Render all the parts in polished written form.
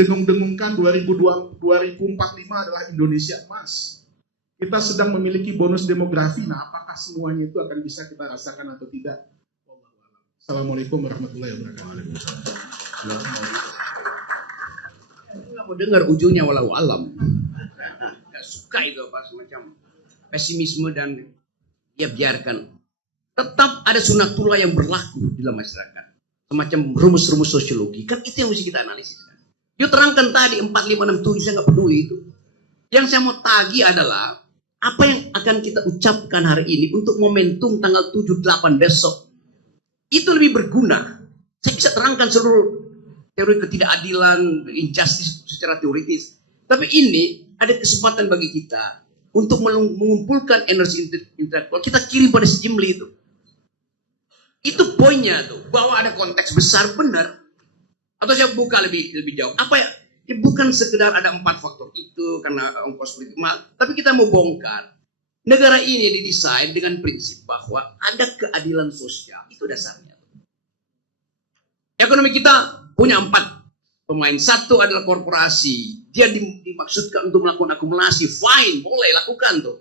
mendengung-dengungkan 2045 adalah Indonesia emas. Kita sedang memiliki bonus demografi. Nah, apakah semuanya itu akan bisa kita rasakan atau tidak? Assalamualaikum warahmatullahi wabarakatuh. Nggak mau dengar ujungnya walau alam. Nggak suka itu apa semacam pesimisme dan ya biarkan. Tetap ada sunatullah yang berlaku di dalam masyarakat. Semacam rumus-rumus sosiologi. Kan itu yang mesti kita analisis. Dia terangkan tadi 4, 5, 6, 7, saya nggak peduli itu. Yang saya mau tagih adalah apa yang akan kita ucapkan hari ini untuk momentum tanggal 7, 8 besok. Itu lebih berguna. Saya bisa terangkan seluruh teori ketidakadilan, injustice secara teoritis. Tapi ini ada kesempatan bagi kita untuk mengumpulkan energi intelektual. Kita kirim pada si Jimli itu. Itu poinnya tuh, bahwa ada konteks besar benar. Atau saya buka lebih jauh. Apa ya? Ya bukan sekedar ada 4 faktor itu karena ongkos politik mahal, tapi kita mau bongkar. Negara ini didesain dengan prinsip bahwa ada keadilan sosial, itu dasarnya. Ekonomi kita punya 4 pemain. Satu adalah korporasi, dia dimaksudkan untuk melakukan akumulasi, fine, boleh lakukan tuh.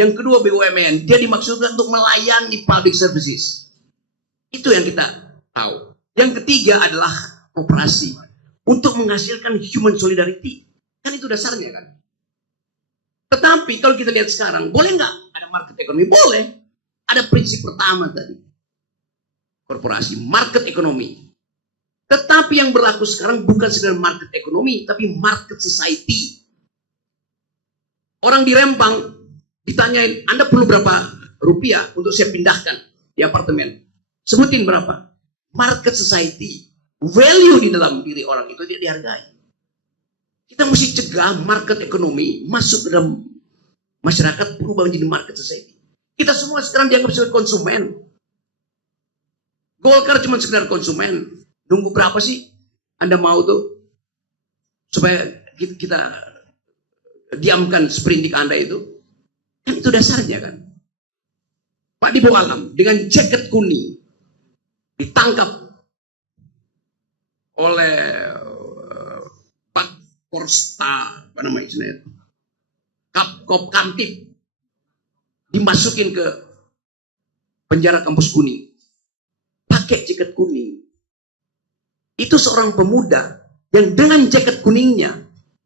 Yang kedua BUMN, dia dimaksudkan untuk melayani public services. Itu yang kita tahu. Yang ketiga adalah koperasi. Untuk menghasilkan human solidarity. Kan itu dasarnya kan. Tetapi kalau kita lihat sekarang, boleh nggak ada market ekonomi? Boleh. Ada prinsip pertama tadi. Korporasi, market ekonomi. Tetapi yang berlaku sekarang bukan sekedar market ekonomi, tapi market society. Orang di Rempang ditanyain, Anda perlu berapa rupiah untuk saya pindahkan di apartemen? Sebutin berapa. Market society. Value di dalam diri orang itu tidak dihargai. Kita mesti cegah market ekonomi masuk ke dalam masyarakat, berubah menjadi market society. Kita semua sekarang dianggap sebagai konsumen. Golkar cuma sekedar konsumen. Nunggu berapa sih Anda mau tuh supaya kita diamkan sprindik Anda itu? Kan itu dasarnya kan. Pak Dibo Alam dengan jaket kuning ditangkap oleh Pak Korsta, apa namanya istilahnya, Kop Kamtip, dimasukin ke penjara kampus kuning, pakai jaket kuning. Itu seorang pemuda yang dengan jaket kuningnya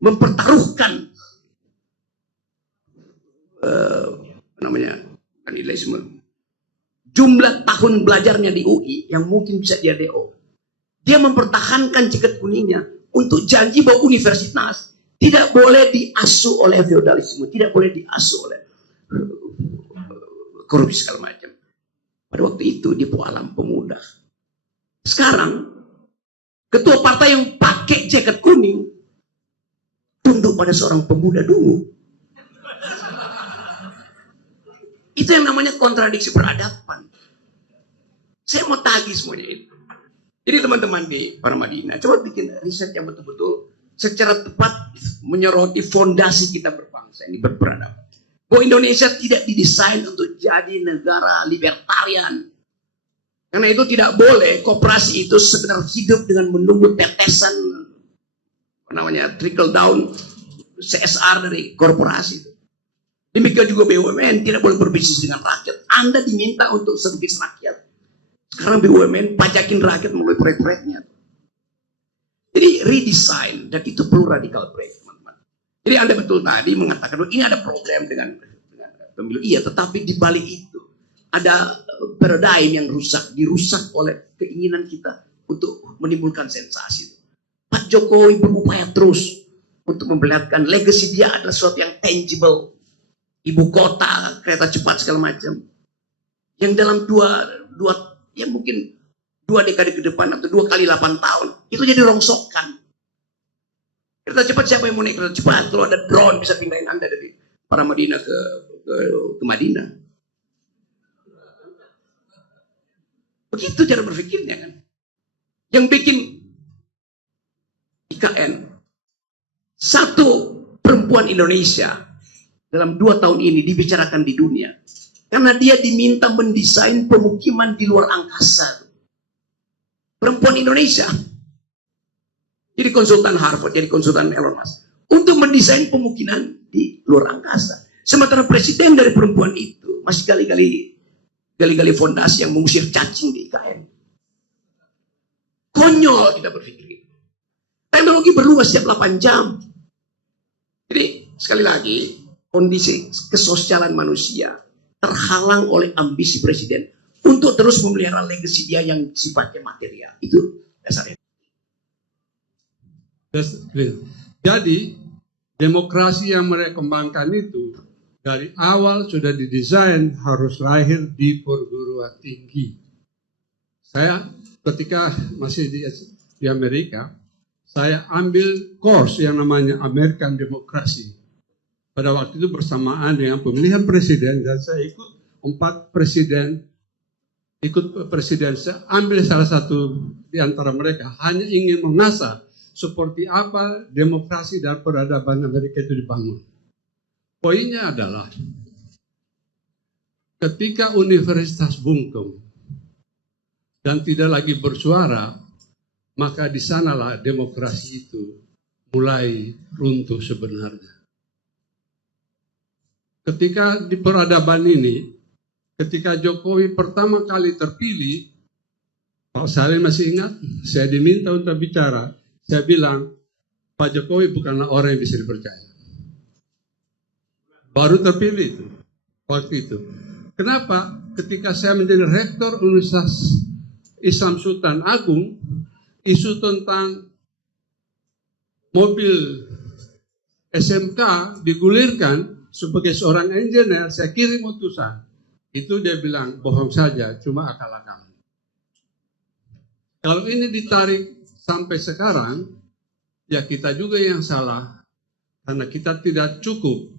mempertaruhkan jumlah tahun belajarnya di UI yang mungkin bisa dia DO. Dia mempertahankan jaket kuningnya untuk janji bahwa universitas tidak boleh diasuh oleh feodalisme, tidak boleh diasuh oleh korupsi segala macam. Pada waktu itu dia Alam pemuda. Sekarang ketua partai yang pakai jaket kuning tunduk pada seorang pemuda dulu. Itu yang namanya kontradiksi peradaban. Saya mau tagih semuanya itu. Jadi teman-teman di Paramadina, coba bikin riset yang betul-betul secara tepat menyoroti fondasi kita berbangsa ini berperadaban. Bahwa Indonesia tidak didesain untuk jadi negara libertarian. Karena itu tidak boleh koperasi itu sekedar hidup dengan menunggu tetesan trickle down CSR dari korporasi. Demikian juga BUMN tidak boleh berbisnis dengan rakyat. Anda diminta untuk servis rakyat. Sekarang BUMN pajakin rakyat melalui proyek-proyeknya. Jadi redesign, dan itu perlu radical break, teman-teman. Jadi Anda betul tadi mengatakan bahwa ini ada problem dengan pemilu. Iya, tetapi di balik itu ada paradigm yang dirusak oleh keinginan kita untuk menimbulkan sensasi. Pak Jokowi berupaya terus untuk memperlihatkan legacy dia adalah sesuatu yang tangible. Ibu kota, kereta cepat segala macam. Yang dalam mungkin 2 dekade ke depan atau 2 kali 8 tahun itu jadi rongsokan. Kereta cepat, siapa yang mau naik kereta cepat? Kalau ada drone bisa pindahin Anda dari Paramadina ke Madinah. Begitu cara berpikirnya kan. Yang bikin IKN satu perempuan Indonesia dalam 2 tahun ini dibicarakan di dunia. Karena dia diminta mendesain pemukiman di luar angkasa. Perempuan Indonesia jadi konsultan Harvard, jadi konsultan Elon Musk, untuk mendesain pemukiman di luar angkasa. Sementara presiden dari perempuan itu masih gali-gali fondasi yang mengusir cacing di IKN. Konyol kita berpikir. Teknologi berubah setiap 8 jam. Jadi sekali lagi, kondisi kesosialan manusia terhalang oleh ambisi presiden untuk terus memelihara legasi dia yang sifatnya material. Itu dasarnya. Jadi demokrasi yang mereka kembangkan itu dari awal sudah didesain harus lahir di perguruan tinggi. Saya ketika masih di Amerika, saya ambil course yang namanya American Democracy. Pada waktu itu bersamaan dengan pemilihan presiden dan saya ikut 4 presiden, saya ambil salah satu di antara mereka, hanya ingin mengasah seperti apa demokrasi dan peradaban Amerika itu dibangun. Poinnya adalah ketika universitas bungkam dan tidak lagi bersuara, maka di sanalah demokrasi itu mulai runtuh sebenarnya. Ketika di peradaban ini, ketika Jokowi pertama kali terpilih, Pak Salim masih ingat, saya diminta untuk bicara. Saya bilang, Pak Jokowi bukanlah orang yang bisa dipercaya. Baru terpilih itu, waktu itu. Kenapa? Ketika saya menjadi rektor Universitas Islam Sultan Agung, isu tentang mobil SMK digulirkan sebagai seorang engineer, saya kirim utusan. Itu dia bilang, bohong saja, cuma akal-akalan. Kalau ini ditarik sampai sekarang, ya kita juga yang salah. Karena kita tidak cukup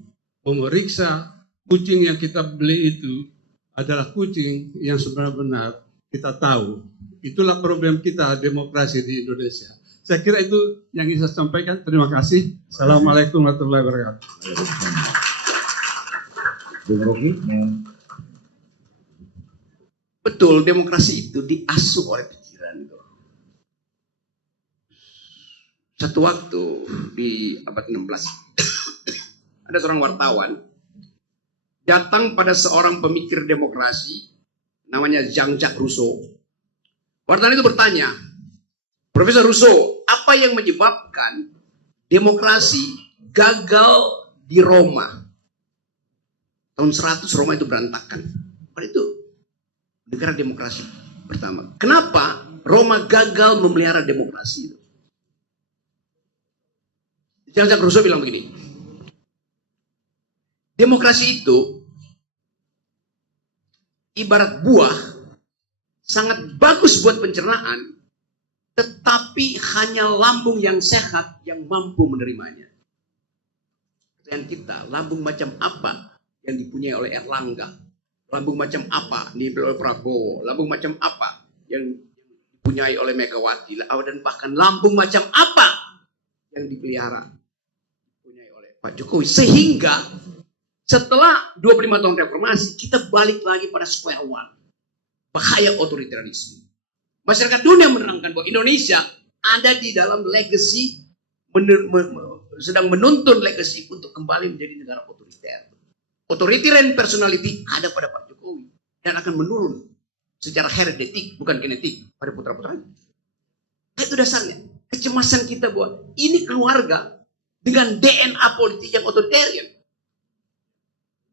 memeriksa kucing yang kita beli itu adalah kucing yang sebenarnya kita tahu. Itulah problem kita demokrasi di Indonesia. Saya kira itu yang ingin saya sampaikan. Terima kasih. Assalamualaikum warahmatullahi wabarakatuh. Betul, demokrasi itu diasuh oleh pikiran. Satu waktu di abad 16, ada seorang wartawan datang pada seorang pemikir demokrasi namanya Jean-Jacques Rousseau. Wartawan itu bertanya, Profesor Rousseau, apa yang menyebabkan demokrasi gagal di Roma? Tahun 100 Roma itu berantakan. Pada itu negara demokrasi pertama. Kenapa Roma gagal memelihara demokrasi itu? Jean-Jacques Rousseau bilang begini, demokrasi itu ibarat buah, sangat bagus buat pencernaan, tetapi hanya lambung yang sehat yang mampu menerimanya. Dan kita, lambung macam apa yang dipunyai oleh Erlangga? Lambung macam apa yang dipunyai oleh Prabowo? Lambung macam apa yang dipunyai oleh Megawati? Dan bahkan lambung macam apa yang dipelihara dipunyai oleh Pak Jokowi? Sehingga setelah 25 tahun reformasi, kita balik lagi pada square one. Bahaya otoritarianisme. Masyarakat dunia menerangkan bahwa Indonesia ada di dalam legacy, sedang menuntun legacy untuk kembali menjadi negara otoriter. Authoritarian personality ada pada Pak Jokowi dan akan menurun secara hereditik, bukan genetik, pada putra-putranya. Itu dasarnya. Kecemasan kita bahwa ini keluarga dengan DNA politik yang otoritarian.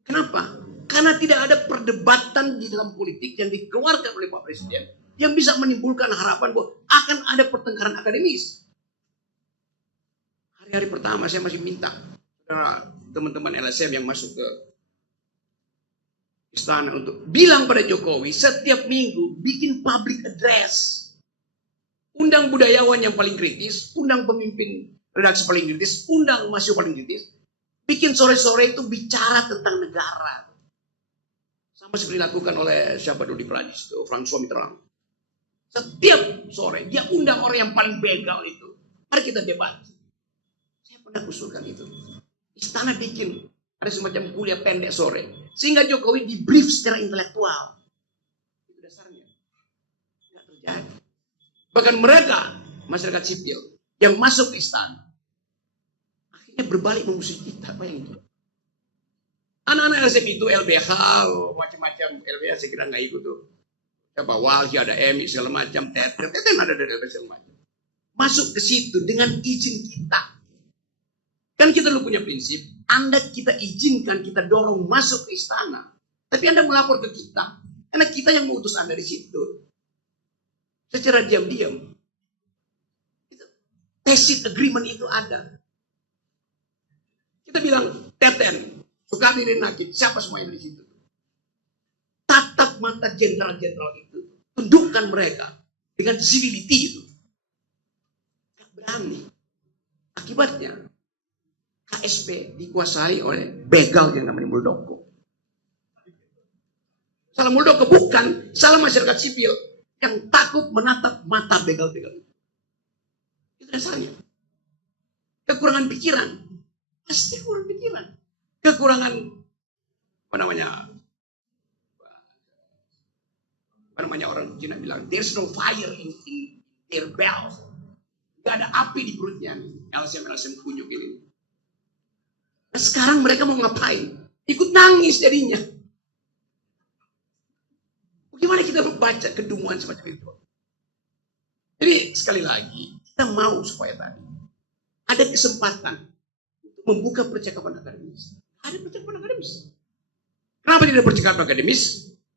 Kenapa? Karena tidak ada perdebatan di dalam politik yang dikeluarkan oleh Pak Presiden yang bisa menimbulkan harapan bahwa akan ada pertengkaran akademis. Hari-hari pertama saya masih minta teman-teman LSM yang masuk ke istana untuk bilang pada Jokowi setiap minggu bikin public address. Undang budayawan yang paling kritis, undang pemimpin redaksi paling kritis, undang mahasiswa paling kritis. Bikin sore-sore itu bicara tentang negara. Sama seperti dilakukan oleh siapa dulu di Prancis itu, François Mitterrand. Setiap sore dia undang orang yang paling begal itu. Mari kita debat. Saya pernah usulkan itu. Istana bikin ada semacam kuliah pendek sore, sehingga Jokowi di brief secara intelektual. Itu dasarnya. Tidak terjadi. Bahkan mereka masyarakat sipil yang masuk ke istana, akhirnya berbalik memusuhi kita. Bayangin. Anak-anak LSM itu LBH, macam-macam LBH saya kira nggak ikut tuh. Apa Walhi ada MI segala macam, tetet ada dari LBH segala macam. Masuk ke situ dengan izin kita. Kan kita dulu punya prinsip, Anda kita izinkan, kita dorong masuk ke istana. Tapi Anda melapor ke kita, karena kita yang mengutus Anda di situ. Secara diam-diam. Tacit agreement itu ada. Kita bilang, Teten, Sukadi Nakit, siapa semua yang di situ? Tatap mata jenderal-jenderal itu, tundukkan mereka dengan civility itu. Gak berani. Akibatnya, KSP dikuasai oleh begal yang namanya Muldoko. Salah Muldoko bukan, salah masyarakat sipil yang takut menatap mata begal-begal itu. Itu dasarnya. Kekurangan pikiran. Pasti kurang pikiran. Kekurangan apa namanya orang Cina bilang there's no fire in their bells. Gak ada api di perutnya nih. LSM kunyuk ini. Nah, sekarang mereka mau ngapain? Ikut nangis jadinya. Bagaimana kita membaca kedunguan semacam itu? Jadi sekali lagi kita mau supaya tadi ada kesempatan untuk membuka percakapan akademis. Ada percakapan akademis. Kenapa tidak percakapan akademis?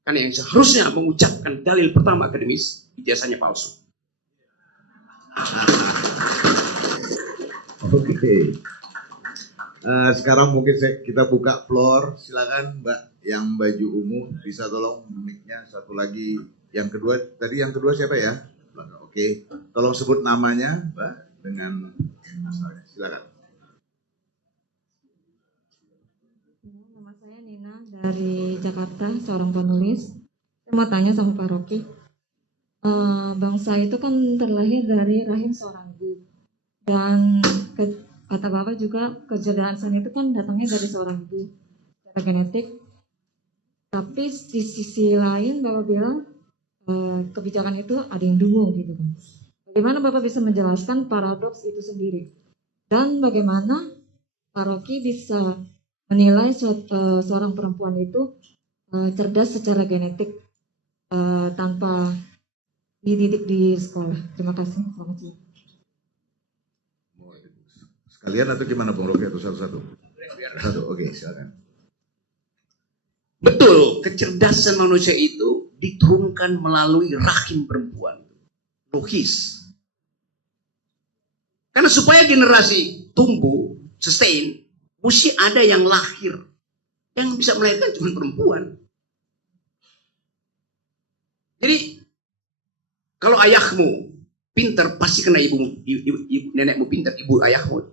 Karena yang seharusnya mengucapkan dalil pertama akademis, ijazahnya palsu. Oke. Sekarang mungkin kita buka floor. Silakan Mbak yang baju ungu, bisa tolong mic-nya satu lagi. Yang kedua, tadi yang kedua siapa ya? Oke. Tolong sebut namanya Mbak dengan silakan. Nama saya Nina dari Jakarta, seorang penulis. Saya mau tanya sama Pak Rocky. Bangsa itu kan terlahir dari rahim seorang ibu. Dan kata Bapak juga kecerdasan itu kan datangnya dari seorang ibu secara genetik. Tapi di sisi lain Bapak bilang kebijakan itu ada yang dungu gitu kan. Bagaimana Bapak bisa menjelaskan paradoks itu sendiri? Dan bagaimana Pak Rocky bisa menilai seorang perempuan itu cerdas secara genetik tanpa dididik di sekolah? Terima kasih. Selamat siang. Sekalian atau gimana Bang Rocky atau satu-satu? Satu, oke silakan. Betul, kecerdasan manusia itu diturunkan melalui rahim perempuan. Logis. Karena supaya generasi tumbuh, sustain, mesti ada yang lahir. Yang bisa melahirkan cuma perempuan. Jadi, kalau ayahmu pintar, pasti kena ibu nenekmu pintar, ibu ayahmu.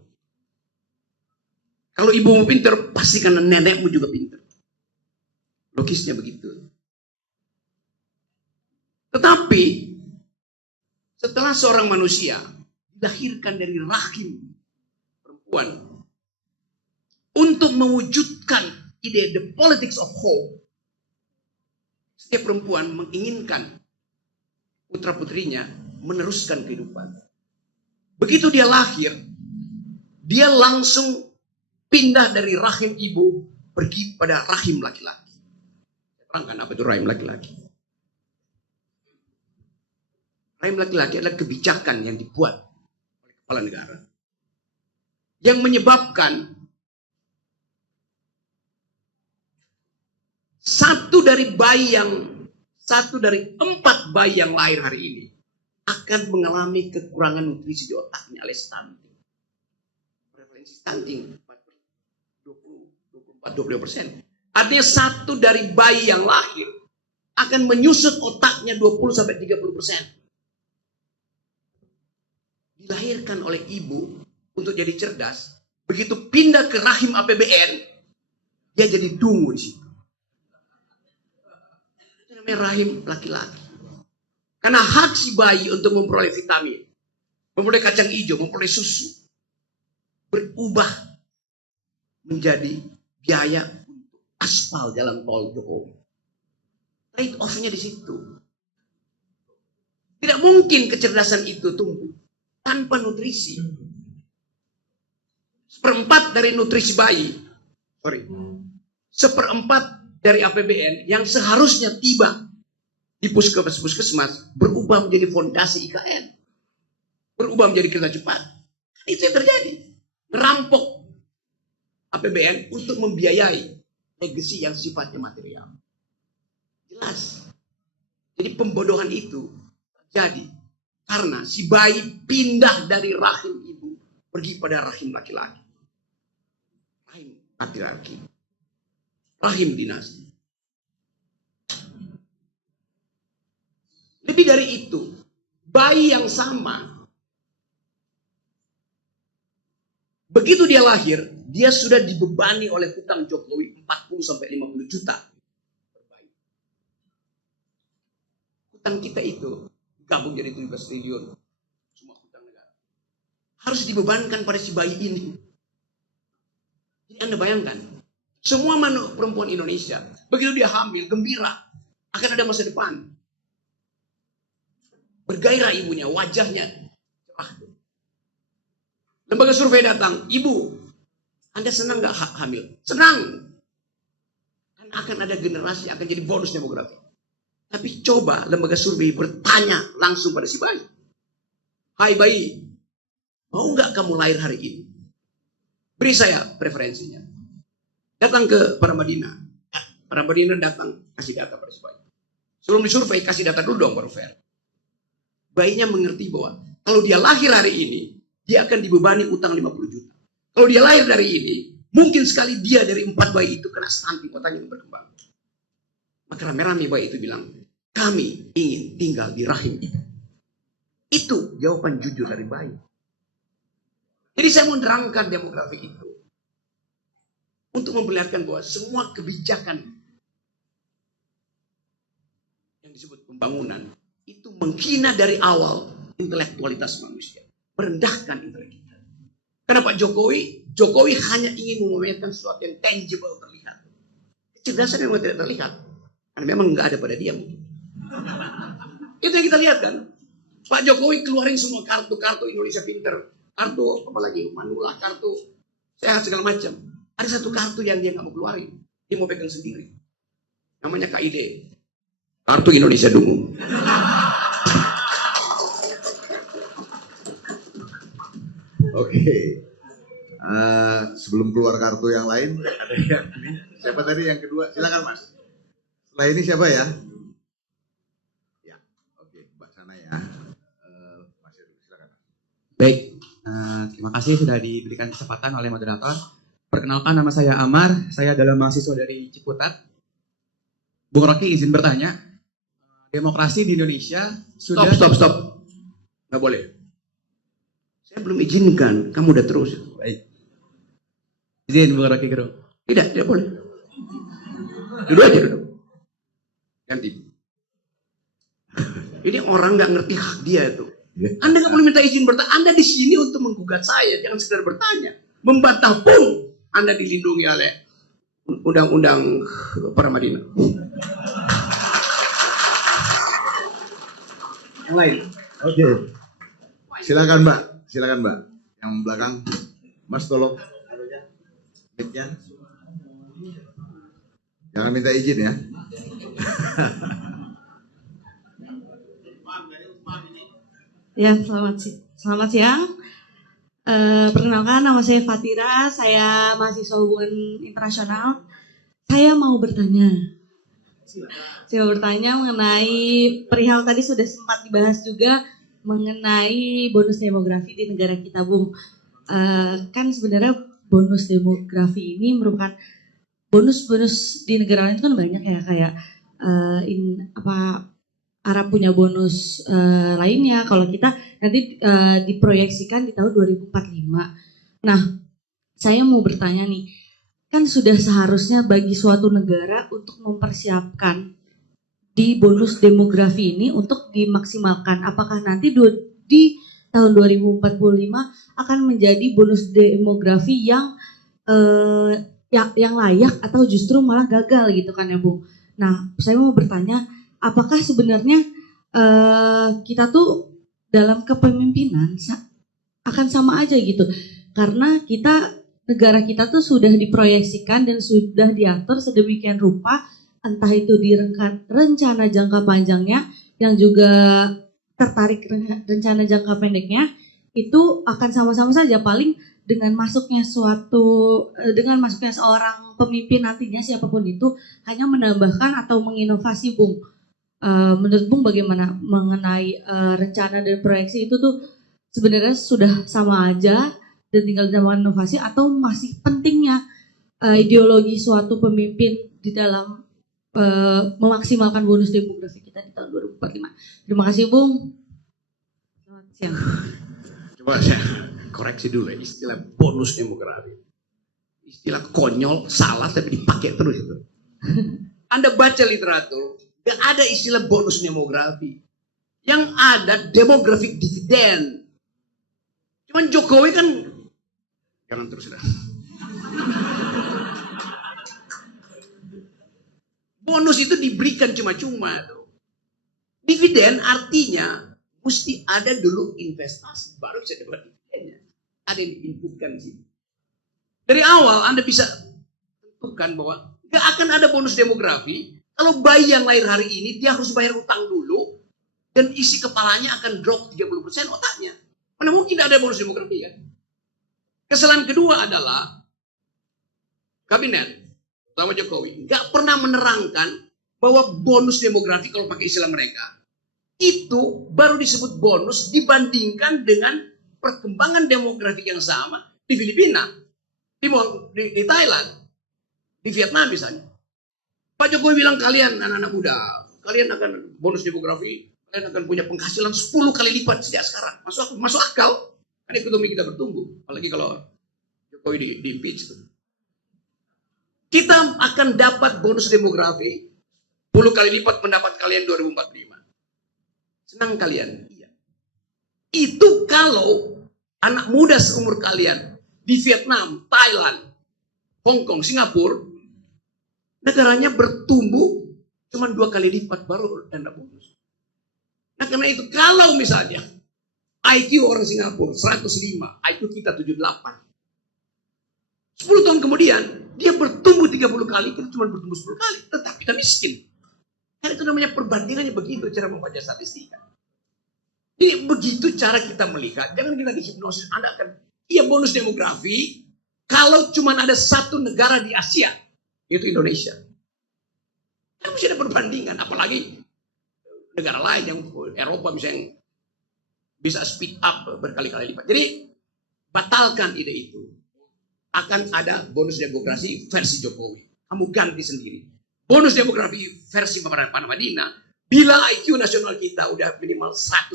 Kalau ibumu pintar, pasti kena nenekmu juga pintar. Logisnya begitu. Tetapi setelah seorang manusia dilahirkan dari rahim perempuan untuk mewujudkan ide the politics of hope, setiap perempuan menginginkan putra-putrinya meneruskan kehidupan. Begitu dia lahir, dia langsung pindah dari rahim ibu pergi pada rahim laki-laki. Terangkan apa itu rahim laki-laki? Rahim laki-laki adalah kebijakan yang dibuat oleh kepala negara yang menyebabkan satu dari 4 bayi yang lahir hari ini akan mengalami kekurangan nutrisi di otaknya alias stunting. Prevalensi stunting 24-25%. Artinya 1 dari bayi yang lahir akan menyusut otaknya 20-30%. Dilahirkan oleh ibu untuk jadi cerdas. Begitu pindah ke rahim APBN, dia jadi dungu di situ. Itu namanya rahim laki-laki. Karena hak si bayi untuk memperoleh vitamin, memperoleh kacang hijau, memperoleh susu, berubah menjadi biaya untuk aspal jalan tol Jokowi. Trade off-nya di situ. Tidak mungkin kecerdasan itu tumbuh tanpa nutrisi. Seperempat dari nutrisi bayi, seperempat dari APBN yang seharusnya tiba di puskesmas berubah menjadi fondasi IKN, berubah menjadi kereta cepat. Itu yang terjadi, merampok APBN untuk membiayai legacy yang sifatnya material. Jelas. Jadi pembodohan itu terjadi karena si bayi pindah dari rahim ibu pergi pada rahim laki-laki. Rahim patriarki. Rahim dinasti. Lebih dari itu, bayi yang sama, begitu dia lahir, dia sudah dibebani oleh hutang Jokowi 40-50 juta. Hutang kita itu gabung jadi 17 triliun. Semua hutang negara. Harus dibebankan pada si bayi ini. Jadi Anda bayangkan, semua perempuan Indonesia, begitu dia hamil, gembira, akan ada masa depan. Bergairah ibunya, wajahnya cerah. Lembaga survei datang, ibu, Anda senang gak hamil? Senang. Kan akan ada generasi yang akan jadi bonus demografi. Tapi coba lembaga survei bertanya langsung pada si bayi. Hai bayi, mau gak kamu lahir hari ini? Beri saya preferensinya. Datang ke para Madinah. Para Madinah datang, kasih data pada si bayi. Sebelum disurvei, kasih data dulu dong baru fair. Bayinya mengerti bahwa kalau dia lahir hari ini, dia akan dibebani utang 50 juta. Kalau dia lahir dari ini, mungkin sekali dia dari 4 bayi itu kena stunting, otaknya berkembang. Maka rame-rame bayi itu bilang, kami ingin tinggal di rahim ibu. Itu jawaban jujur dari bayi. Jadi saya mau menerangkan demografi itu. Untuk memperlihatkan bahwa semua kebijakan yang disebut pembangunan, itu menghina dari awal intelektualitas manusia. Merendahkan intelek kita. Karena Pak Jokowi hanya ingin memamerkan sesuatu yang tangible, terlihat. Kecerdasan memang tidak terlihat. Karena memang nggak ada pada dia mungkin. Itu yang kita lihat kan. Pak Jokowi keluarin semua kartu-kartu Indonesia Pinter. Kartu, apalagi Manula, kartu sehat segala macam. Ada satu kartu yang dia nggak mau keluarin. Dia mau pegang sendiri. Namanya KID. Kartu Indonesia Dungu. Oke. Sebelum keluar kartu yang lain, ada yang ini. Siapa tadi yang kedua? Silakan Mas. Setelah ini siapa ya? Ya, oke, Mbak Sana ya. Mas Heru, silakan. Baik, terima kasih sudah diberikan kesempatan oleh moderator. Perkenalkan, nama saya Amar, saya adalah mahasiswa dari Ciputat. Bung Rocky izin bertanya, demokrasi di Indonesia sudah... Stop. Nggak boleh. Saya belum izinkan, kamu udah terus. Baik. Izin Bung Rocky Gerung. Tidak boleh. Duduk aja, duduk. Ganti. Ini orang nggak ngerti hak dia itu. Anda nggak boleh minta izin bertanya. Anda di sini untuk menggugat saya, jangan sekedar bertanya. Membantah pun Anda dilindungi oleh undang-undang para Madinah. Yang lain. Oke. Silakan Mbak. Yang belakang. Mas tolong. Mic-nya. Jangan minta izin ya. Ya, selamat siang. Perkenalkan, nama saya Fatira, saya mahasiswa hubungan internasional. Saya mau bertanya mengenai perihal tadi sudah sempat dibahas juga mengenai bonus demografi di negara kita, Bung. Kan sebenarnya bonus demografi ini merupakan bonus-bonus di negara lain itu kan banyak ya, kayak Arab punya bonus lainnya. Kalau kita nanti diproyeksikan di tahun 2045. Nah, saya mau bertanya nih, kan sudah seharusnya bagi suatu negara untuk mempersiapkan di bonus demografi ini untuk dimaksimalkan. Apakah nanti di tahun 2045 akan menjadi bonus demografi yang layak atau justru malah gagal gitu kan ya, Bung? Nah, saya mau bertanya, apakah sebenarnya kita tuh dalam kepemimpinan akan sama aja gitu. Karena negara kita tuh sudah diproyeksikan dan sudah diatur sedemikian rupa, entah itu di rencana jangka panjangnya yang juga tertarik rencana jangka pendeknya, itu akan sama-sama saja. Paling dengan masuknya seorang pemimpin nantinya siapapun itu hanya menambahkan atau menginovasi, Bung. Menurut Bung bagaimana mengenai rencana dan proyeksi itu tuh sebenarnya sudah sama aja dan tinggal ditambahkan inovasi, atau masih pentingnya ideologi suatu pemimpin di dalam memaksimalkan bonus demografi kita di tahun 2045. Terima kasih, Bung. Selamat siang. Coba saya koreksi dulu ya, istilah bonus demografi. Istilah konyol, salah tapi dipakai terus itu. Anda baca literatur, gak ada istilah bonus demografi. Yang ada demographic dividend. Cuman Jokowi kan, jangan terus dah. Bonus itu diberikan cuma-cuma tuh. Dividen artinya mesti ada dulu investasi, baru bisa dapat dividennya. Ada yang diinputkan di sini. Dari awal Anda bisa tentukan bahwa gak akan ada bonus demografi kalau bayi yang lahir hari ini dia harus bayar utang dulu dan isi kepalanya akan drop 30% otaknya. Mana mungkin ada bonus demografi ya? Kesalahan kedua adalah kabinet, terutama Jokowi, nggak pernah menerangkan bahwa bonus demografi kalau pakai istilah mereka itu baru disebut bonus dibandingkan dengan perkembangan demografi yang sama di Filipina, di Thailand, di Vietnam misalnya. Pak Jokowi bilang kalian anak-anak muda, kalian akan bonus demografi, kalian akan punya penghasilan 10 kali lipat sejak sekarang. Masuk akal. Kan ekonomi kita bertumbuh. Apalagi kalau Jokowi di impeach. Kita akan dapat bonus demografi 10 kali lipat pendapat kalian 2045. Senang kalian? Iya. Itu kalau anak muda seumur kalian di Vietnam, Thailand, Hong Kong, Singapura, negaranya bertumbuh cuma 2 kali lipat baru Anda bonus. Nah karena itu kalau misalnya IQ orang Singapura 105, IQ kita 78. 10 tahun kemudian dia bertumbuh 30 kali, kita cuma bertumbuh 10 kali, tetapi kita miskin. Karena itu namanya perbandingannya begitu cara membaca statistika. Jadi begitu cara kita melihat, jangan kita dihipnosis. Anda akan, iya bonus demografi kalau cuma ada satu negara di Asia, yaitu Indonesia. Kan mesti ada perbandingan, apalagi negara lain yang Eropa misalnya bisa speed up berkali-kali lipat. Jadi batalkan ide itu. Akan ada bonus demografi versi Jokowi. Kamu ganti sendiri. Bonus demografi versi Pak Madinah bila IQ nasional kita udah minimal 112.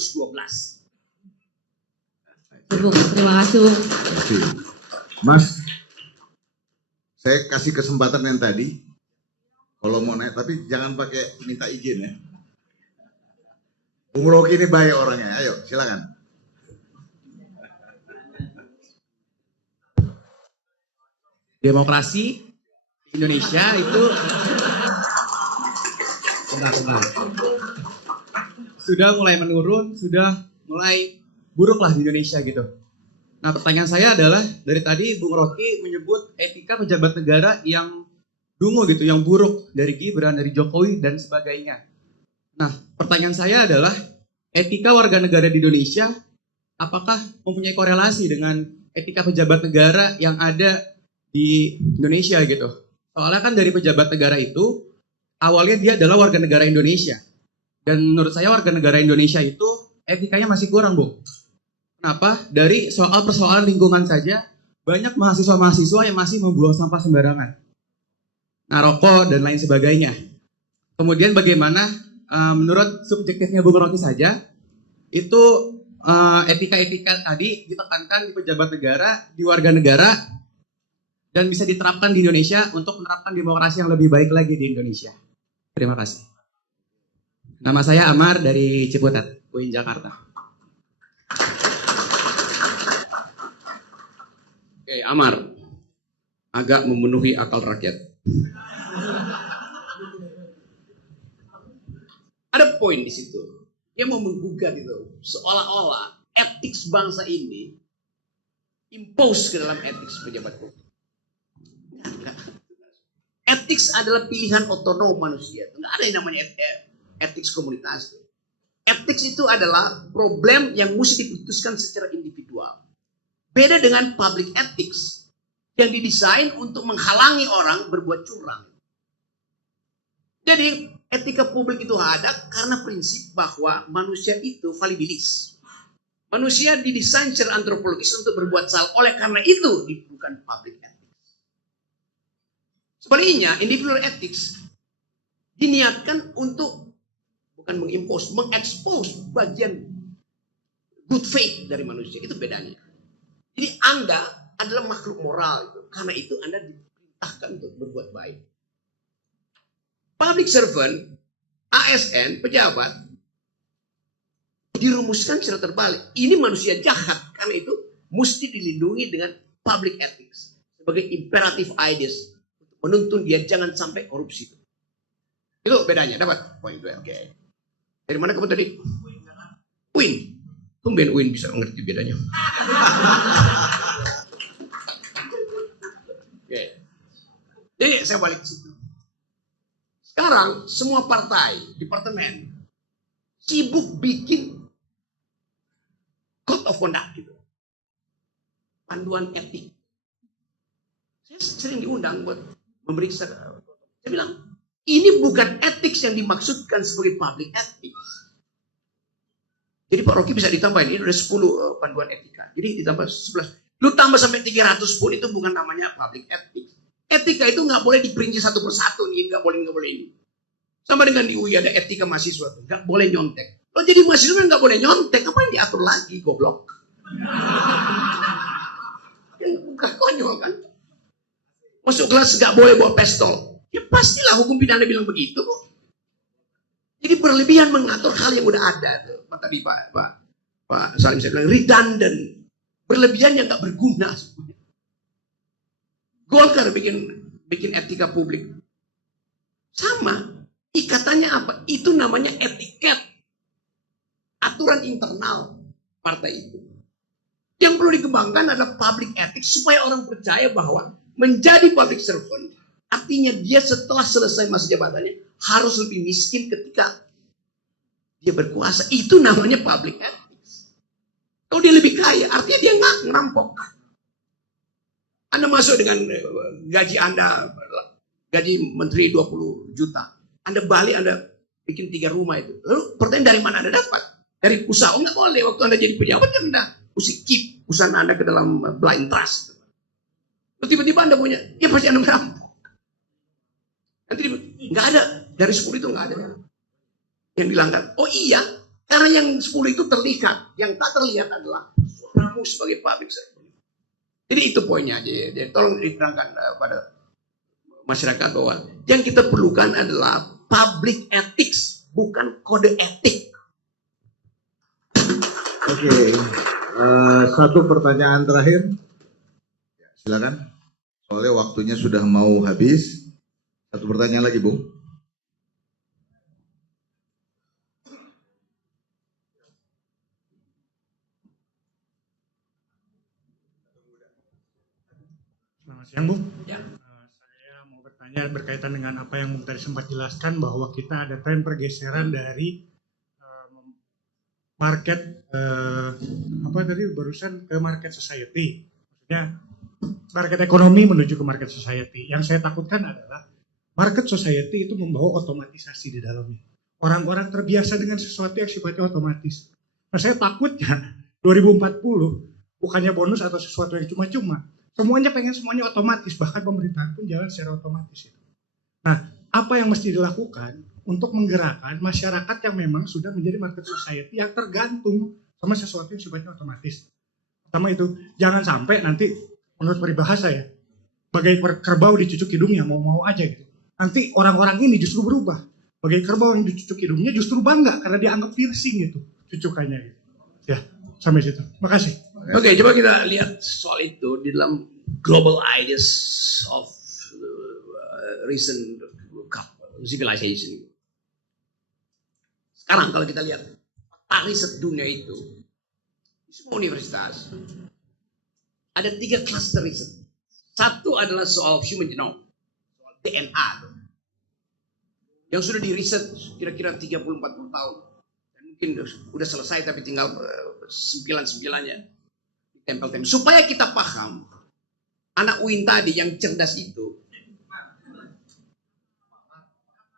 Terima kasih. Mas, saya kasih kesempatan yang tadi. Kalau mau naik, tapi jangan pakai minta izin ya. Bung Rocky ini baik orangnya. Ayo, silakan. Demokrasi Indonesia itu benar-benar sudah mulai menurun, sudah mulai buruk lah di Indonesia gitu. Nah pertanyaan saya adalah, dari tadi Bung Rocky menyebut etika pejabat negara yang dungu gitu, yang buruk, dari Gibran, dari Jokowi dan sebagainya. Nah pertanyaan saya adalah, etika warga negara di Indonesia apakah mempunyai korelasi dengan etika pejabat negara yang ada di Indonesia gitu? Soalnya kan dari pejabat negara itu awalnya dia adalah warga negara Indonesia, dan menurut saya warga negara Indonesia itu etikanya masih kurang, Bung. Kenapa? Dari soal persoalan lingkungan saja banyak mahasiswa-mahasiswa yang masih membuang sampah sembarangan, ngerokok dan lain sebagainya. Kemudian bagaimana menurut subjektifnya Bung Rocky saja itu etika-etika tadi ditekankan di pejabat negara, di warga negara, dan bisa diterapkan di Indonesia untuk menerapkan demokrasi yang lebih baik lagi di Indonesia. Terima kasih. Nama saya Amar dari Ciputat, UIN Jakarta. Oke, Amar. Agak memenuhi akal rakyat. Ada poin di situ. Dia mau menggugat itu. Seolah-olah etik bangsa ini impose ke dalam etik pejabat publik. Enggak. Etik adalah pilihan otonom manusia. Enggak ada yang namanya etik komunitas. Etik itu adalah problem yang mesti diputuskan secara individual. Beda dengan public ethics yang didesain untuk menghalangi orang berbuat curang. Jadi etika publik itu ada karena prinsip bahwa manusia itu falibilis. Manusia didesain secara antropologis untuk berbuat salah. Oleh karena itu dibutuhkan public ethics. Sebaliknya, individual ethics diniatkan untuk bukan mengimpose, mengekspos bagian good faith dari manusia. Itu bedanya. Jadi Anda adalah makhluk moral itu. Karena itu Anda diperintahkan untuk berbuat baik. Public servant, ASN, pejabat dirumuskan secara terbalik. Ini manusia jahat. Karena itu mesti dilindungi dengan public ethics sebagai imperative ideas untuk menuntun dia jangan sampai korupsi. Itu bedanya. Dapat poin gue. Oke. Dari mana kamu tadi? Win. Tumben Win bisa mengerti bedanya. Oke. Jadi saya balik ke situ. Sekarang semua partai, departemen sibuk bikin code of conduct gitu. Panduan etik. Saya sering diundang buat memeriksa. Saya bilang, ini bukan etik yang dimaksudkan sebagai public ethics. Jadi Pak Rocky bisa ditambahin, ini udah 10 panduan etika. Jadi ditambah 11. Lu tambah sampai 300 pun itu bukan namanya public ethics. Etika itu nggak boleh diperinci satu persatu nih, nggak boleh ini. Sama dengan di UI ada etika mahasiswa tuh, nggak boleh nyontek. Kalau jadi mahasiswa nggak boleh nyontek, apa yang diatur lagi, goblok? Bukan konyol kan? Masuk kelas nggak boleh bawa pistol. Ya pastilah hukum pidana bilang begitu kok. Jadi berlebihan mengatur hal yang udah ada tuh. Tadi Pak Salim saya bilang redundant, berlebihan yang nggak berguna. Golkar bikin etika publik. Sama. Ikatannya apa? Itu namanya etiket. Aturan internal partai itu. Yang perlu dikembangkan adalah public ethics supaya orang percaya bahwa menjadi public servant artinya dia setelah selesai masa jabatannya harus lebih miskin ketika dia berkuasa. Itu namanya public ethics. Kalau dia lebih kaya artinya dia nggak ngerampok. Anda masuk dengan gaji Anda, gaji menteri 20 juta. Anda balik, Anda bikin 3 rumah itu. Lalu pertanyaan dari mana Anda dapat? Dari usaha? Oh nggak boleh. Waktu Anda jadi pejabat kan Anda mesti keep usaha Anda ke dalam blind trust. Lalu tiba-tiba Anda punya, ya pasti Anda merampok. Nanti nggak ada. Dari 10 itu nggak ada yang dilanggar. Oh iya, karena yang 10 itu terlihat. Yang tak terlihat adalah suaramu sebagai public servant. Jadi itu poinnya aja. Jadi tolong diterangkan pada masyarakat bahwa yang kita perlukan adalah public ethics, bukan kode etik. Oke, satu pertanyaan terakhir. Silakan. Soalnya waktunya sudah mau habis. Satu pertanyaan lagi, Bung. Selamat siang, Bung. Ya. Saya mau bertanya berkaitan dengan apa yang Bung tadi sempat jelaskan bahwa kita ada tren pergeseran dari market barusan ke market society. Maksudnya market ekonomi menuju ke market society. Yang saya takutkan adalah market society itu membawa otomatisasi di dalamnya. Orang-orang terbiasa dengan sesuatu yang sifatnya otomatis. Nah, saya takutnya 2040 bukannya bonus atau sesuatu yang cuma-cuma. Semuanya pengen semuanya otomatis, bahkan pemerintahan pun jalan secara otomatis. Nah, apa yang mesti dilakukan untuk menggerakkan masyarakat yang memang sudah menjadi market society yang tergantung sama sesuatu yang sifatnya otomatis. Pertama itu, jangan sampai nanti menurut peribahasa ya, bagai kerbau dicucuk hidungnya mau-mau aja gitu. Nanti orang-orang ini justru berubah. Bagai kerbau yang dicucuk hidungnya justru bangga karena dianggap piercing gitu, cucukannya gitu. Ya, sampai situ. Makasih. Oke, coba kita lihat soal itu di dalam global ideas of recent civilization. Sekarang kalau kita lihat riset dunia itu, di semua universitas, ada 3 cluster riset. Satu adalah soal human genome, soal DNA. Yang sudah diriset kira-kira 30-40 tahun. Dan mungkin udah selesai tapi tinggal 9-9-nya ditempel-tempel. Supaya kita paham, anak UIN tadi yang cerdas itu,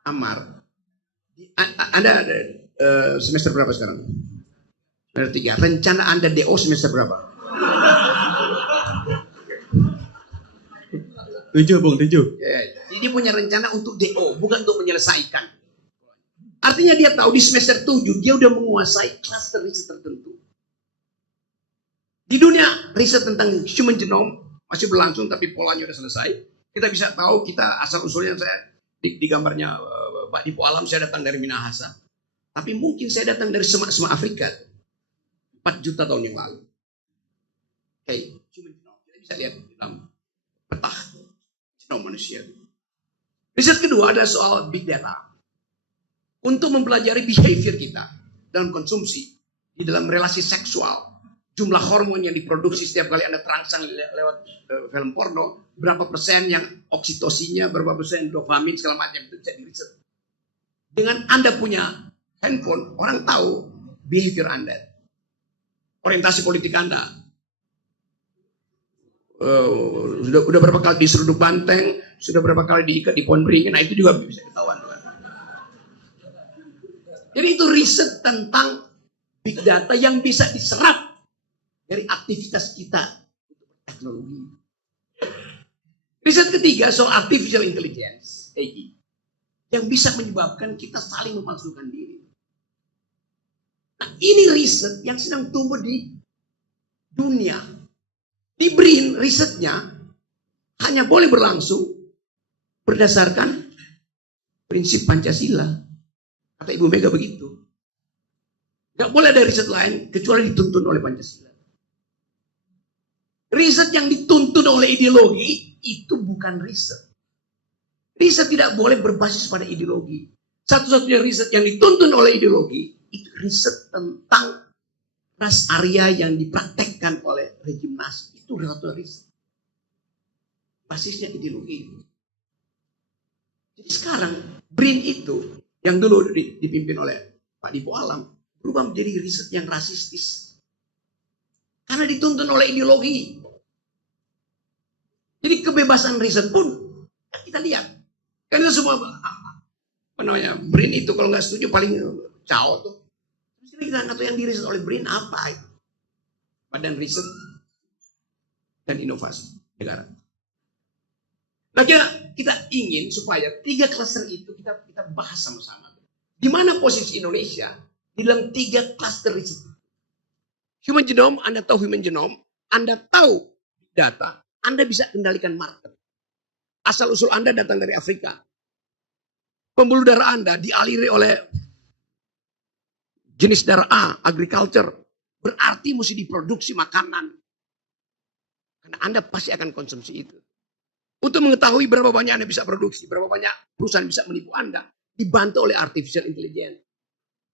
Amar, Anda semester berapa sekarang? Semester 3. Rencana Anda DO semester berapa? 7, Bung, 7. Jadi punya rencana untuk DO, bukan untuk menyelesaikan. Artinya dia tahu di semester 7 dia udah menguasai cluster riset tertentu. Di dunia riset tentang human genome masih berlangsung tapi polanya udah selesai. Kita bisa tahu, kita asal usulnya saya di gambarnya Pak Dipo Alam, saya datang dari Minahasa. Tapi mungkin saya datang dari semak-semak Afrika 4 juta tahun yang lalu. Oke, human genome. Kita bisa lihat di dalam peta genome manusia. Riset kedua adalah soal big data. Untuk mempelajari behavior kita dalam konsumsi, di dalam relasi seksual, jumlah hormon yang diproduksi setiap kali Anda terangsang lewat film porno, berapa persen yang oksitosinya, berapa persen dopamin, segala macam, itu bisa diriset. Dengan Anda punya handphone, orang tahu behavior Anda, orientasi politik Anda. Sudah berapa kali diseruduk banteng, sudah berapa kali diikat di pohon beringin, nah itu juga bisa ketahuan. Jadi itu riset tentang big data yang bisa diserap dari aktivitas kita teknologi. Riset ketiga soal artificial intelligence, AI, yang bisa menyebabkan kita saling memalsukan diri. Nah, ini riset yang sedang tumbuh di dunia. Di BRIN risetnya hanya boleh berlangsung berdasarkan prinsip Pancasila. Kata Ibu Mega begitu. Gak boleh ada riset lain kecuali dituntun oleh Pancasila. Riset yang dituntun oleh ideologi itu bukan riset. Riset tidak boleh berbasis pada ideologi. Satu-satunya riset yang dituntun oleh ideologi itu riset tentang ras Arya yang dipraktekkan oleh rejim Nazi. Itu satu riset. Basisnya ideologi. Jadi sekarang BRIN itu yang dulu dipimpin oleh Pak Dipo Alam berubah menjadi riset yang rasistis. Karena dituntun oleh ideologi. Jadi kebebasan riset pun kita lihat. Karena semua apa namanya BRIN itu kalau nggak setuju paling cao tuh. Terus kita nggak tahu yang diriset oleh BRIN apa itu. Badan Riset dan Inovasi Negara. Nah, kita ingin supaya 3 cluster itu kita bahas sama-sama. Di mana posisi Indonesia di dalam 3 cluster riset? Human genome, Anda tahu human genome, Anda tahu data, Anda bisa kendalikan market. Asal usul Anda datang dari Afrika. Pembuluh darah Anda dialiri oleh jenis darah A, agriculture, berarti mesti diproduksi makanan. Karena Anda pasti akan konsumsi itu. Untuk mengetahui berapa banyak Anda bisa produksi, berapa banyak perusahaan bisa menipu Anda, dibantu oleh artificial intelligence.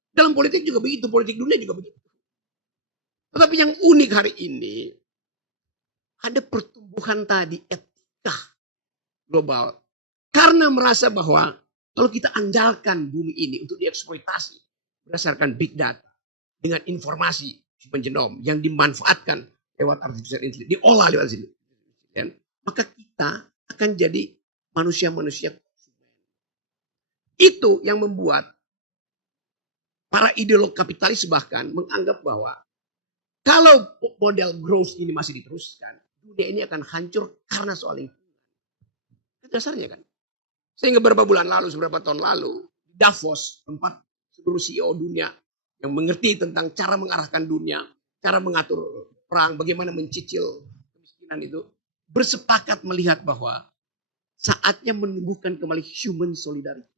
Dalam politik juga begitu, politik dunia juga begitu. Tetapi yang unik hari ini, ada pertumbuhan tadi etika global. Karena merasa bahwa kalau kita andalkan bumi ini untuk dieksploitasi berdasarkan big data, dengan informasi human genome yang dimanfaatkan lewat artificial intelligence, diolah lewat sini, maka kita akan jadi manusia-manusia konsumen. Itu yang membuat para ideolog kapitalis bahkan menganggap bahwa kalau model growth ini masih diteruskan, dunia ini akan hancur karena soal lingkungan. Itu dasarnya kan. Sehingga beberapa bulan lalu, beberapa tahun lalu, Davos, tempat seluruh CEO dunia yang mengerti tentang cara mengarahkan dunia, cara mengatur perang, bagaimana mencicil kemiskinan itu, bersepakat melihat bahwa saatnya menumbuhkan kembali human solidarity.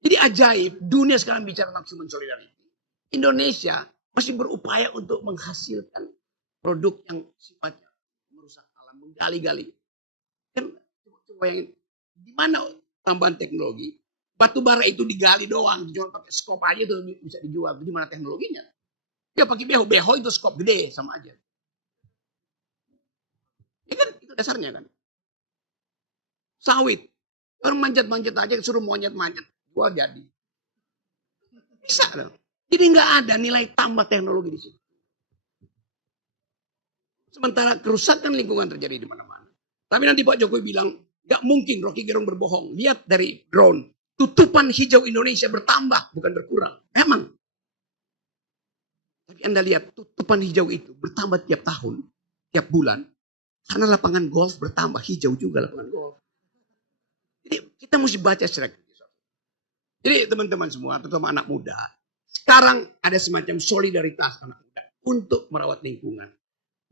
Jadi ajaib, dunia sekarang bicara tentang human solidarity. Indonesia masih berupaya untuk menghasilkan produk yang sifatnya merusak alam, menggali-gali. Kan coba yang di mana tambahan teknologi? Batu bara itu digali doang, dijual pakai skop aja tuh bisa dijual. Di mana teknologinya? Ya pakai beho itu skop gede sama aja. dasarnya kan. Sawit. Orang manjat-manjat aja suruh monyet-manjat. Gua jadi. Bisa dong. Jadi nggak ada nilai tambah teknologi di situ. Sementara kerusakan lingkungan terjadi di mana-mana. Tapi nanti Pak Jokowi bilang, nggak mungkin Rocky Gerung berbohong. Lihat dari drone. Tutupan hijau Indonesia bertambah, bukan berkurang. Emang. Tapi Anda lihat, tutupan hijau itu bertambah tiap tahun, tiap bulan. Karena lapangan golf bertambah, hijau juga lapangan golf. Jadi kita mesti baca secara kritis. Jadi teman-teman semua, terutama anak muda, sekarang ada semacam solidaritas anak muda untuk merawat lingkungan.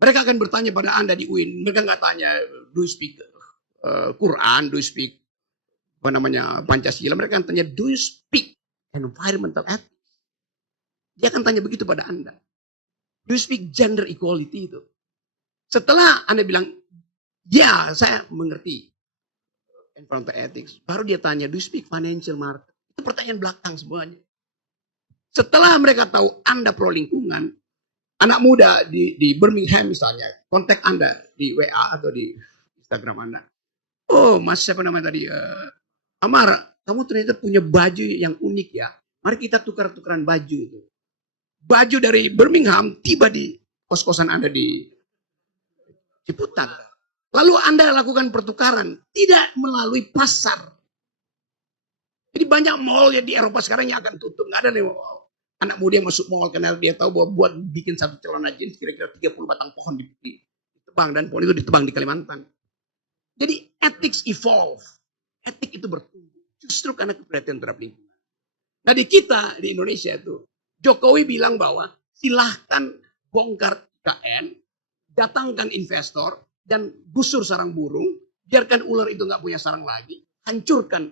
Mereka akan bertanya pada Anda di UIN, mereka nggak tanya, do you speak Quran, do you speak Pancasila, mereka akan tanya, do you speak environmental ethics? Dia akan tanya begitu pada Anda. Do you speak gender equality itu? Setelah Anda bilang, ya saya mengerti environmental ethics, baru dia tanya, do you speak financial market? Itu pertanyaan belakang semuanya. Setelah mereka tahu Anda pro lingkungan, anak muda di Birmingham misalnya, kontak Anda di WA atau di Instagram Anda. Oh, Mas siapa namanya tadi? Amar, kamu ternyata punya baju yang unik ya. Mari kita tukar-tukaran baju itu. Baju dari Birmingham tiba di kos-kosan Anda di Ciputat. Lalu Anda lakukan pertukaran, tidak melalui pasar. Jadi banyak mall ya di Eropa sekarang yang akan tutup. Nggak ada nih anak muda yang masuk mall karena dia tahu bahwa buat bikin satu celana jeans kira-kira 30 batang pohon ditebang. Dan pohon itu ditebang di Kalimantan. Jadi ethics evolve. Etik itu bertumbuh. Justru karena keperhatian terhadap lingkungan. Nah di kita, di Indonesia itu, Jokowi bilang bahwa silahkan bongkar IKN, datangkan investor, dan gusur sarang burung, biarkan ular itu nggak punya sarang lagi, hancurkan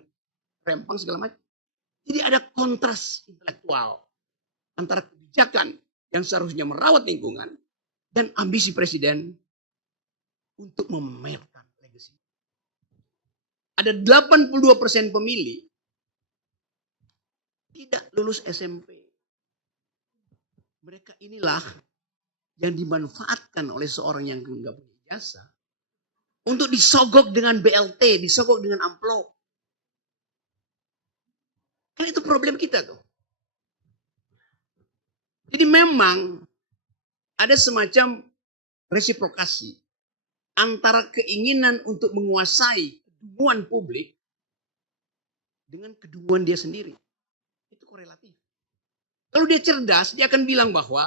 rempang segala macam. Jadi ada kontras intelektual antara kebijakan yang seharusnya merawat lingkungan dan ambisi presiden untuk memamerkan legacy. Ada 82% pemilih tidak lulus SMP. Mereka inilah yang dimanfaatkan oleh seorang yang nggak punya ijazah untuk disogok dengan BLT, disogok dengan amplop. Kan itu problem kita tuh. Jadi memang ada semacam resiprokasi antara keinginan untuk menguasai kedunguan publik dengan kedunguan dia sendiri. Itu korelatif. Kalau dia cerdas, dia akan bilang bahwa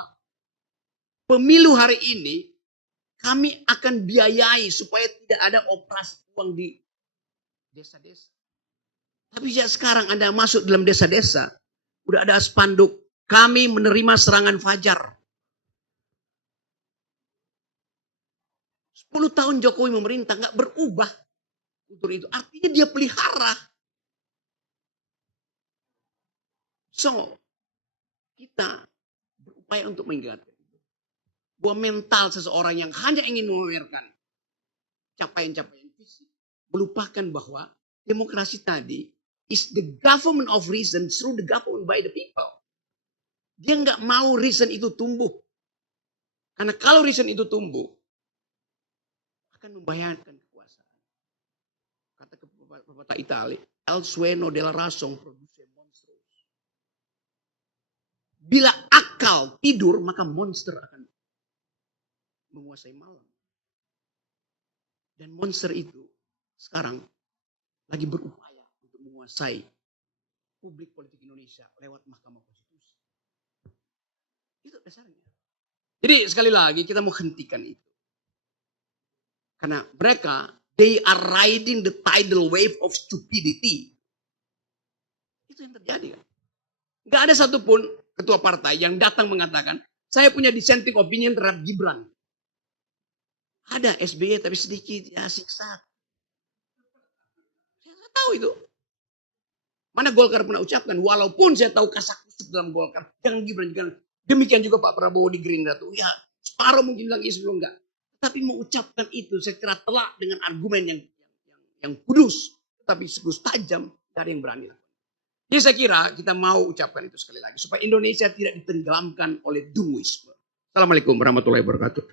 pemilu hari ini kami akan biayai supaya tidak ada operasi uang di desa-desa. Tapi sejak sekarang Anda masuk dalam desa-desa, udah ada spanduk, kami menerima serangan fajar. 10 tahun Jokowi memerintah nggak berubah untuk itu. Artinya dia pelihara. So, kita berupaya untuk mengingatkan bahwa mental seseorang yang hanya ingin memamerkan capaian-capaian fisik, melupakan bahwa demokrasi tadi is the government of reason through the government by the people. Dia nggak mau reason itu tumbuh. Karena kalau reason itu tumbuh, akan membayangkan kekuasaan. Kata pepatah Itali, el sueno della razón produce monstros. Bila akal tidur, maka monster akan menguasai malam. Dan monster itu sekarang lagi berupaya untuk menguasai publik politik Indonesia lewat Mahkamah Konstitusi. Itu dasarnya. Jadi sekali lagi kita mau hentikan itu. Karena mereka, they are riding the tidal wave of stupidity. Itu yang terjadi kan. Gak ada satupun ketua partai yang datang mengatakan, saya punya dissenting opinion terhadap Gibran. Ada SBY tapi sedikit, ya siksa. Saya tahu itu. Mana Golkar pernah ucapkan, walaupun saya tahu kasak-kusuk dalam Golkar, jangan Gibran, jangan. Demikian juga Pak Prabowo di Gerindra tuh, ya separuh mungkin bilang iya sebelum enggak. Tapi mengucapkan itu secara telak dengan argumen yang kudus, tapi sekudus tajam, gak ada yang berani. Jadi saya kira kita mau ucapkan itu sekali lagi supaya Indonesia tidak ditenggelamkan oleh dunguisme. Assalamualaikum warahmatullahi wabarakatuh.